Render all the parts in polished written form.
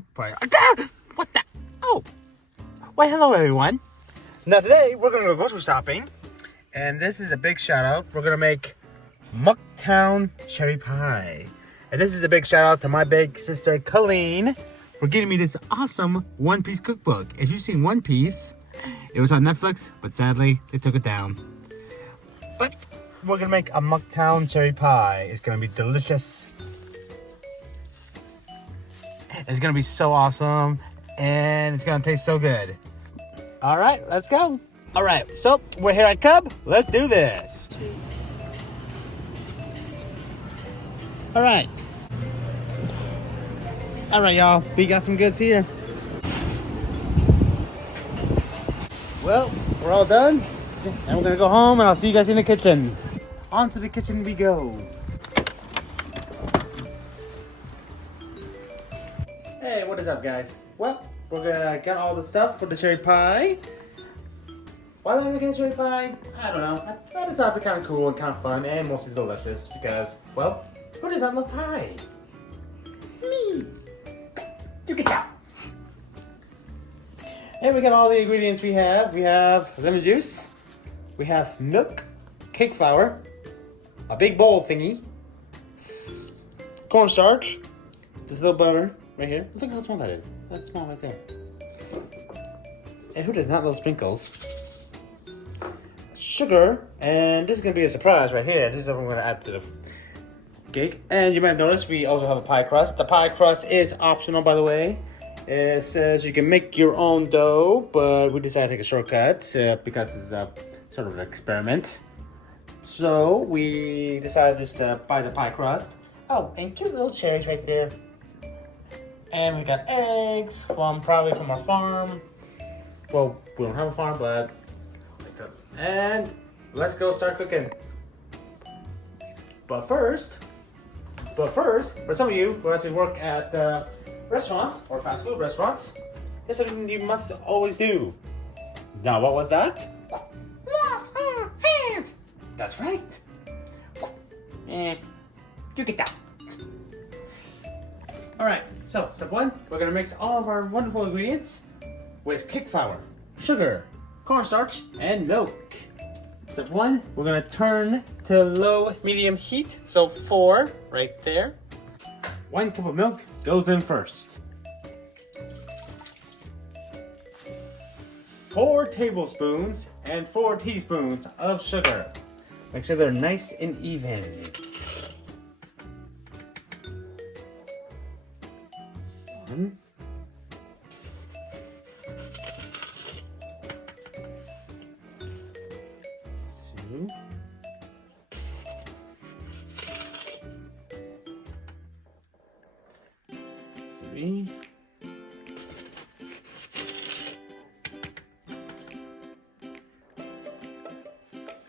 milk pie. What the? Oh, well, hello everyone. Now today we're gonna go grocery shopping, and this is a big shout out. We're gonna make Mucktown cherry pie, and this is a big shout out to my big sister Colleen for getting me this awesome One Piece cookbook. If you've seen One Piece, it was on Netflix, but sadly they took it down. But we're gonna make a Mucktown cherry pie. It's gonna be delicious. It's gonna be so awesome, and it's gonna taste so good. All right, let's go. All right, so we're here at Cub. Let's do this. All right, y'all. We got some goods here. Well, we're all done, and we're gonna go home, and I'll see you guys in the kitchen. On to the kitchen we go. Hey, what is up, guys? Well, we're gonna get all the stuff for the cherry pie. Why am I making a cherry pie? I don't know. I thought it would be kind of cool and kind of fun and mostly delicious because, well, who doesn't love pie? Me. You get that. And we got all the ingredients we have. We have lemon juice. We have milk, cake flour, a big bowl thingy, cornstarch, this little butter. Right here. Look how small that is. That's small right there. And who does not love sprinkles? Sugar. And this is going to be a surprise right here. This is what we're going to add to the cake. And you might notice we also have a pie crust. The pie crust is optional, by the way. It says you can make your own dough, but we decided to take a shortcut because it's a sort of an experiment. So we decided just to buy the pie crust. Oh, and cute little cherries right there. And we got eggs probably from our farm. Well, we don't have a farm, but and let's go start cooking. But first, for some of you who actually work at restaurants or fast food restaurants, here's something you must always do. Now, what was that? Wash our hands. That's right. And you get that. All right, so step one, we're gonna mix all of our wonderful ingredients with cake flour, sugar, cornstarch, and milk. Step one, we're gonna turn to low medium heat, so 4 right there. 1 cup of milk goes in first. 4 tablespoons and 4 teaspoons of sugar. Make sure they're nice and even. 1, 2, 3,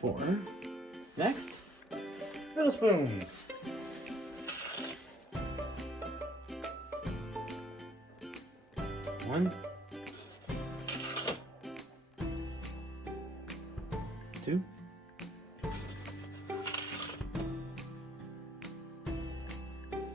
4. Next, little spoons. 1, 2,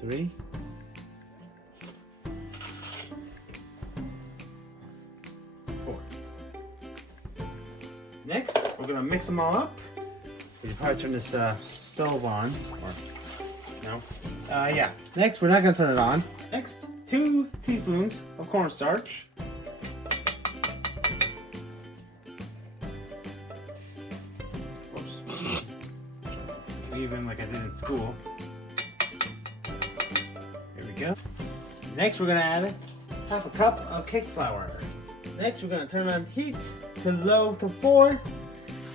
3, 4. Next, we're gonna mix them all up. You probably turn this stove on, or no? Yeah. Next, we're not gonna turn it on. Next, 2 teaspoons of cornstarch. Oops. Even like I did in school. Here we go. Next, we're gonna add 1/2 cup of cake flour. Next, we're gonna turn on heat to low to 4.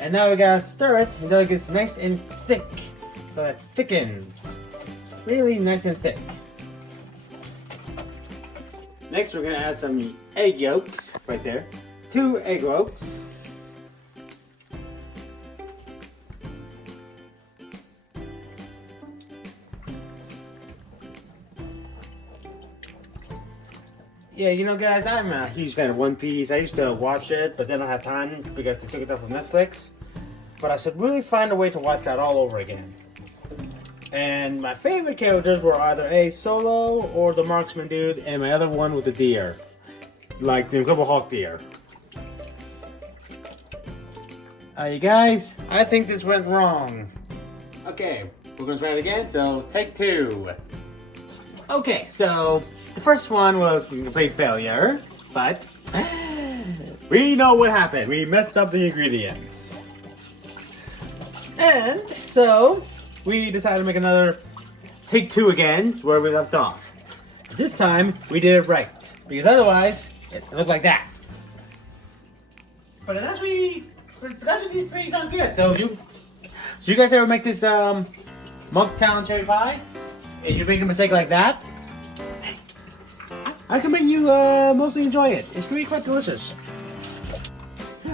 And now we gotta stir it until it gets nice and thick. So it thickens. Really nice and thick. Next, we're gonna add some egg yolks right there. 2 egg yolks. Yeah, you know, guys, I'm a huge fan of One Piece. I used to watch it, but then I don't have time because they took it down from Netflix. But I should really find a way to watch that all over again. And my favorite characters were either A, Solo, or the marksman dude, and my other one was the deer. Like the Incredible Hulk deer. You guys, I think this went wrong. Okay, we're gonna try it again, so take 2. Okay, so the first one was a complete failure, but we know what happened. We messed up the ingredients. And so we decided to make another take 2 again, where we left off. This time we did it right, because otherwise it looked like that. But that's pretty darn good. So you guys ever make this Monktown cherry pie? If you make a mistake like that, I recommend you mostly enjoy it. It's really quite delicious.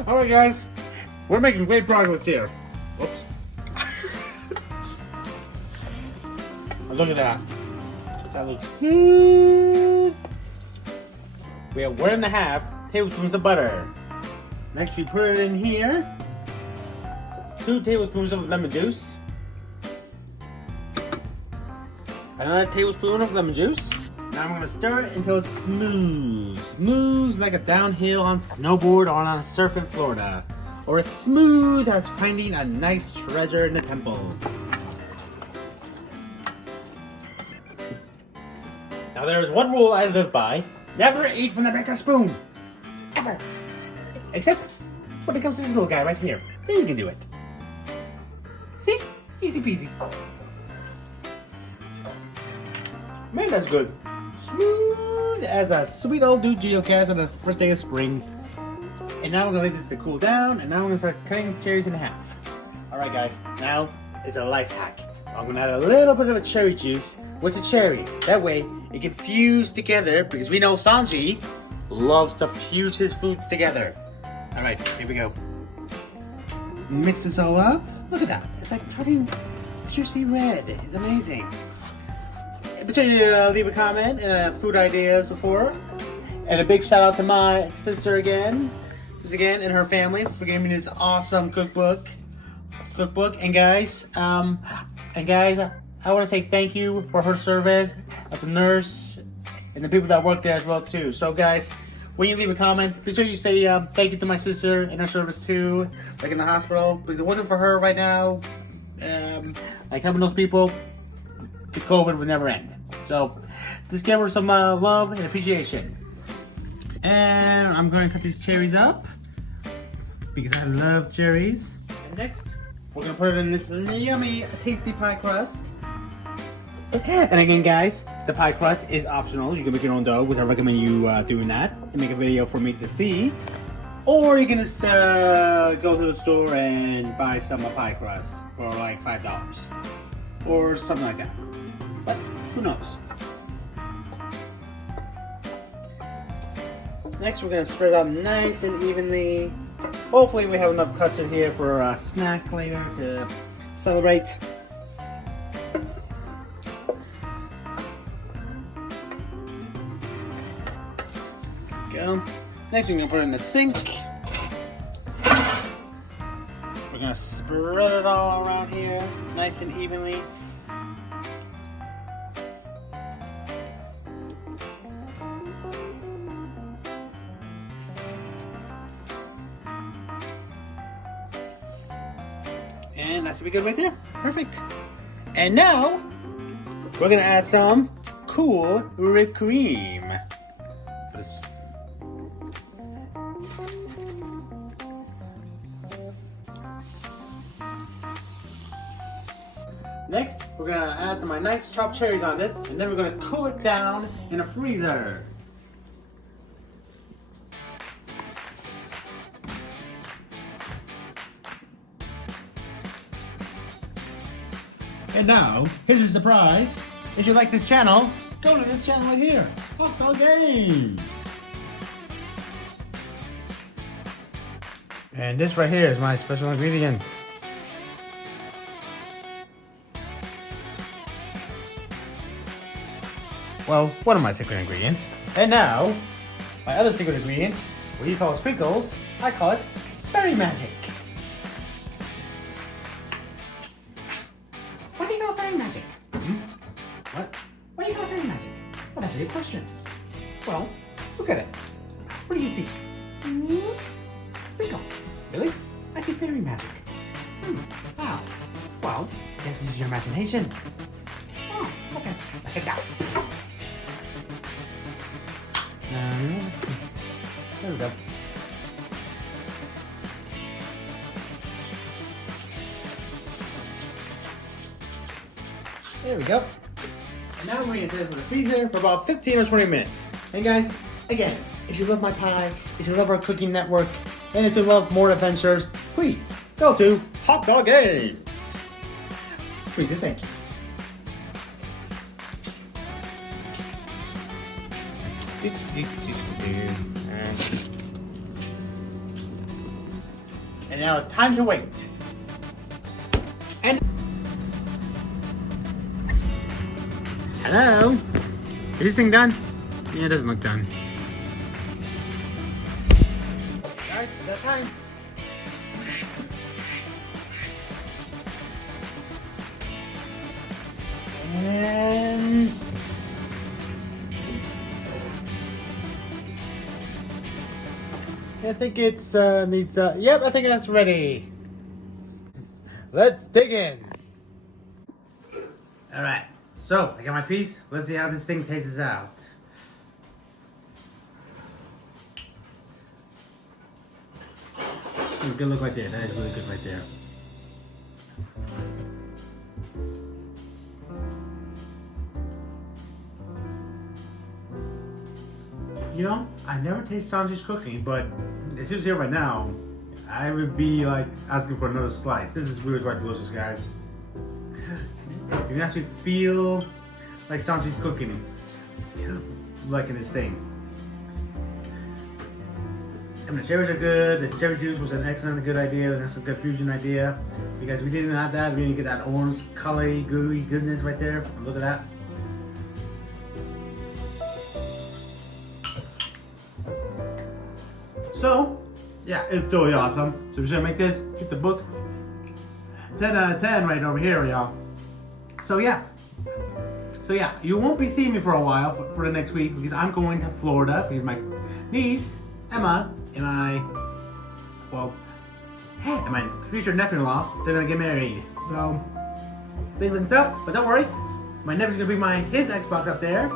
Alright guys, we're making great progress here. Whoops. Look at that. That looks good. We have 1.5 tablespoons of butter. Next we put it in here. 2 tablespoons of lemon juice. Another tablespoon of lemon juice. Now I'm gonna stir it until it's smooth. Smooth like a downhill on snowboard or on a surf in Florida. Or as smooth as finding a nice treasure in the temple. Now there's one rule I live by. Never eat from the back of a spoon. Ever. Except when it comes to this little guy right here. Then you can do it. See? Easy peasy. Man, that's good. Smooth as a sweet old dude geocache on the first day of spring. And now we're gonna leave this to cool down, and now we're gonna start cutting cherries in half. Alright guys, now it's a life hack. I'm gonna add a little bit of a cherry juice with the cherries. That way it can fuse together, because we know Sanji loves to fuse his foods together. Alright, here we go. Mix this all up. Look at that. It's like turning juicy red. It's amazing. Be sure to leave a comment and food ideas before. And a big shout out to my sister again. And her family for giving me this awesome cookbook. And guys, I want to say thank you for her service as a nurse and the people that work there as well too. So guys, when you leave a comment, be sure you say thank you to my sister and her service too, like in the hospital. Because if it wasn't for her right now, like helping those people, the COVID would never end. So just give her some love and appreciation. And I'm going to cut these cherries up because I love cherries. And next, we're going to put it in this yummy, tasty pie crust. And again, guys, the pie crust is optional. You can make your own dough, which I recommend you doing that and make a video for me to see. Or you can just go to the store and buy some pie crust for like $5 or something like that. But who knows? Next, we're going to spread it out nice and evenly. Hopefully, we have enough custard here for a snack later to celebrate. Go. Next, we're going to put it in the sink. We're going to spread it all around here nice and evenly. And that should be good right there. Perfect. And now, we're going to add some cool whipped cream. Next, we're going to add my nice chopped cherries on this, and then we're going to cool it down in a freezer. And now, here's a surprise. If you like this channel, go to this channel right here, Hot Dog Games. And this right here is my special ingredient. Well, one of my secret ingredients. And now, my other secret ingredient, what you call sprinkles, I call it Berry Magic. What do you call Berry Magic? Look at it. What do you see? Sprinkles. Really? I see fairy magic. Wow. Well, you have to use your imagination. Oh, okay. Like that. There we go. There we go. Now we're going to set it for the freezer for about 15 or 20 minutes. And guys, again, if you love my pie, if you love our cooking network, and if you love more adventures, please go to Hot Dog Games. Please and thank you. And now it's time to wait. And hello? Is this thing done? Yeah, it doesn't look done. Guys, is that time? And I think it's needs yep, I think that's ready. Let's dig in. Alright, so I got my piece. Let's see how this thing tastes out. Good look right there. That is really good right there. You know, I never taste Sanji's cooking, but it's just here right now. I would be like asking for another slice. This is really quite delicious, guys. You can actually feel like Sanji's cooking, like in this thing. And the cherries are good. The cherry juice was an excellent, good idea. That's a good fusion idea. Because we didn't have that, we didn't get that orange, colory, gooey goodness right there. Look at that. So, yeah, it's totally awesome. So we're gonna make this, get the book. 10 out of 10 right over here, y'all. So yeah, you won't be seeing me for a while for the next week because I'm going to Florida because my niece, Emma, and my future nephew-in-law, they're gonna get married. So, big things up, but don't worry. My nephew's gonna bring his Xbox up there.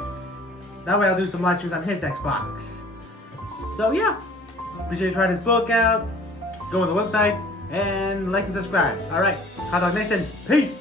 That way I'll do some live streams on his Xbox. So yeah, be sure to try this book out, go on the website, and like and subscribe. Alright, Hot Dog Nation, peace!